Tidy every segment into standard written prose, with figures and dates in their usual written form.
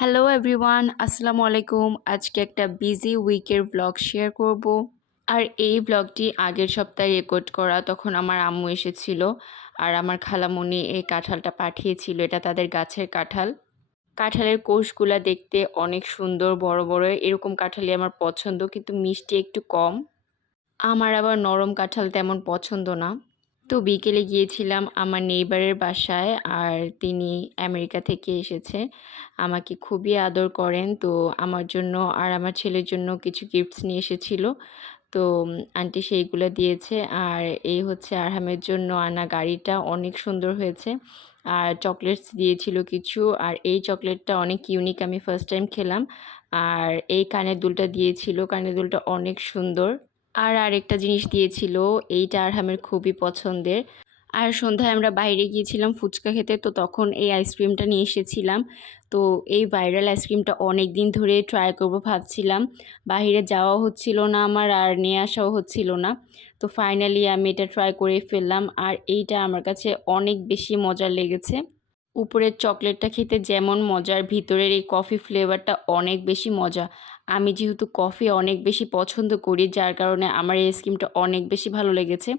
Hello everyone, আসসালামু আলাইকুম। আজকে একটা বিজি উইকের ব্লগ শেয়ার করব। আর এই ব্লগটি আগের সপ্তাহে রেকর্ড করা, তখন আমার আম্মু এসেছিল আর আমার খালামণি এই কাঁঠালটা পাঠিয়েছিল। এটা তাদের গাছের কাঁঠাল। কাঁঠালের কোষগুলা দেখতে অনেক সুন্দর, বড় বড়। এরকম কাঁঠালই আমার পছন্দ, কিন্তু মিষ্টি একটু কম। আমার আবার নরম কাঁঠাল তেমন পছন্দ না। তো বিকেলে গিয়েছিলাম আমার নেইবারের বাসায়, আর তিনি আমেরিকা থেকে এসেছে। আমাকে খুবই আদর করেন। তো আমার জন্য আর আমার ছেলের জন্য কিছু গিফটস নিয়ে এসেছিল। তো আন্টি সেইগুলো দিয়েছে। আর এই হচ্ছে আরহামের জন্য আনা গাড়িটা, অনেক সুন্দর হয়েছে। আর চকলেটস দিয়েছিল কিছু, আর এই চকলেটটা অনেক ইউনিক, আমি ফার্স্ট টাইম খেলাম। আর এই কানের দুলটা দিয়েছিল, কানের দুলটা অনেক সুন্দর। আর আরেকটা জিনিস দিয়েছিল, এইটা আরহামের খুবই পছন্দের। আর সন্ধ্যায় আমরা বাইরে গিয়েছিলাম ফুচকা খেতে, তো তখন এই আইসক্রিমটা নিয়ে এসেছিলাম। তো এই ভাইরাল আইসক্রিমটা অনেক দিন ধরে ট্রাই করব ভাবছিলাম, বাইরে যাওয়া হচ্ছিল না আমার, আর নিয়ে আসাও হচ্ছিল না। তো ফাইনালি আমি এটা ট্রাই করে ফেললাম, আর এইটা আমার কাছে অনেক বেশি মজার লেগেছে। উপরের চকলেটটা খেতে যেমন মজার, ভিতরের এই কফি ফ্লেভারটা অনেক বেশি মজা। আমি যেহেতু কফি অনেক বেশি পছন্দ করি, যার কারণে আমার এই আইসক্রিমটা অনেক বেশি ভালো লেগেছে।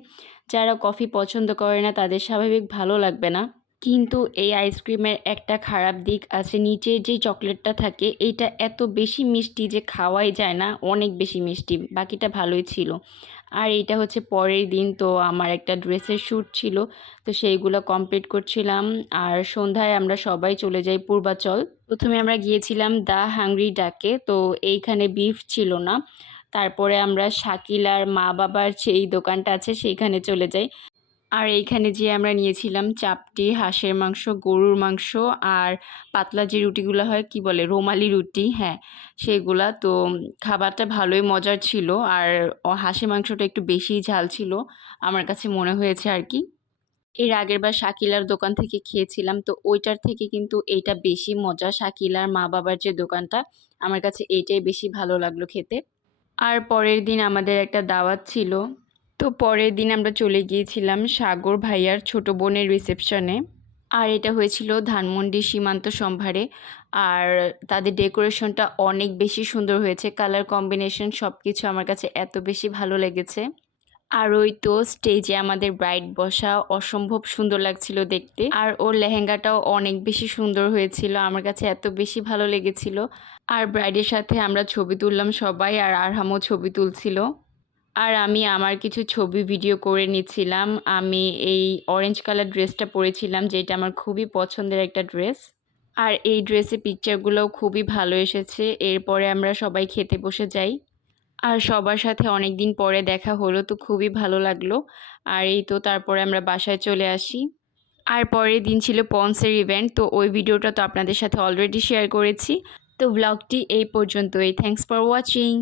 যারা কফি পছন্দ করে না তাদের স্বাভাবিক ভালো লাগবে না। কিন্তু এই আইসক্রিমের একটা খারাপ দিক আছে, নিচের যে চকলেটটা থাকে এইটা এত বেশি মিষ্টি যে খাওয়াই যায় না, অনেক বেশি মিষ্টি। বাকিটা ভালোই ছিল। আর এইটা হচ্ছে পরের দিন, তো আমার একটা ড্রেসের শ্যুট ছিল, তো সেইগুলো কমপ্লিট করছিলাম। আর সন্ধ্যায় আমরা সবাই চলে যাই পূর্বাচল। প্রথমে আমরা গিয়েছিলাম দ্য হাংরি ডাকে, তো এইখানে বিফ ছিল না। তারপরে আমরা শাকিলার মা বাবার যেই দোকানটা আছে সেইখানে চলে যাই। আর এইখানে যেয়ে আমরা নিয়েছিলাম চাপটি, হাঁসের মাংস, গরুর মাংস, আর পাতলা যে রুটিগুলো হয় কি বলে, রুমালি রুটি, হ্যাঁ সেগুলা। তো খাবারটা ভালোই মজার ছিল। আর হাঁসের মাংসটা একটু বেশিই ঝাল ছিল আমার কাছে মনে হয়েছে আর কি। এর আগেরবার শাকিলার দোকান থেকে খেয়েছিলাম, তো ওইটার থেকে কিন্তু এইটা বেশি মজা। শাকিলার মা বাবার যে দোকানটা, আমার কাছে এইটাই বেশি ভালো লাগলো খেতে। আর পরের দিন আমাদের একটা দাওয়াত ছিল। তো পরের দিন আমরা চলে গিয়েছিলাম সাগর ভাইয়ার ছোট বোনের রিসেপশনে। আর এটা হয়েছিল ধানমন্ডি সীমান্ত সম্ভারে। আর তাদের ডেকোরেশনটা অনেক বেশি সুন্দর হয়েছে, কালার কম্বিনেশন সব কিছু আমার কাছে এত বেশি ভালো লেগেছে। আর ওই তো স্টেজে আমাদের ব্রাইড বসা, অসম্ভব সুন্দর লাগছিল দেখতে। আর ওর লেহেঙ্গাটাও অনেক বেশি সুন্দর হয়েছিল, আমার কাছে এত বেশি ভালো লেগেছিল। আর ব্রাইডের সাথে আমরা ছবি তুললাম সবাই, আর আরহামও ছবি তুলছিল। আর আমি আমার কিছু ছবি ভিডিও করে নিচ্ছিলাম। আমি এই অরেঞ্জ কালার ড্রেসটা পরেছিলাম, যেটা আমার খুবই পছন্দের একটা ড্রেস। আর এই ড্রেসে পিকচারগুলোও খুবই ভালো এসেছে। এরপরে আমরা সবাই খেতে বসে যাই। আর সবার সাথে অনেক দিন পরে দেখা হলো, তো খুবই ভালো লাগলো। আর এই তো তারপরে আমরা বাসায় চলে আসি। আর পরের দিন ছিল পন্সের ইভেন্ট, তো ওই ভিডিওটা তো আপনাদের সাথে অলরেডি শেয়ার করেছি। তো ব্লগটি এই পর্যন্তই। Thanks for watching.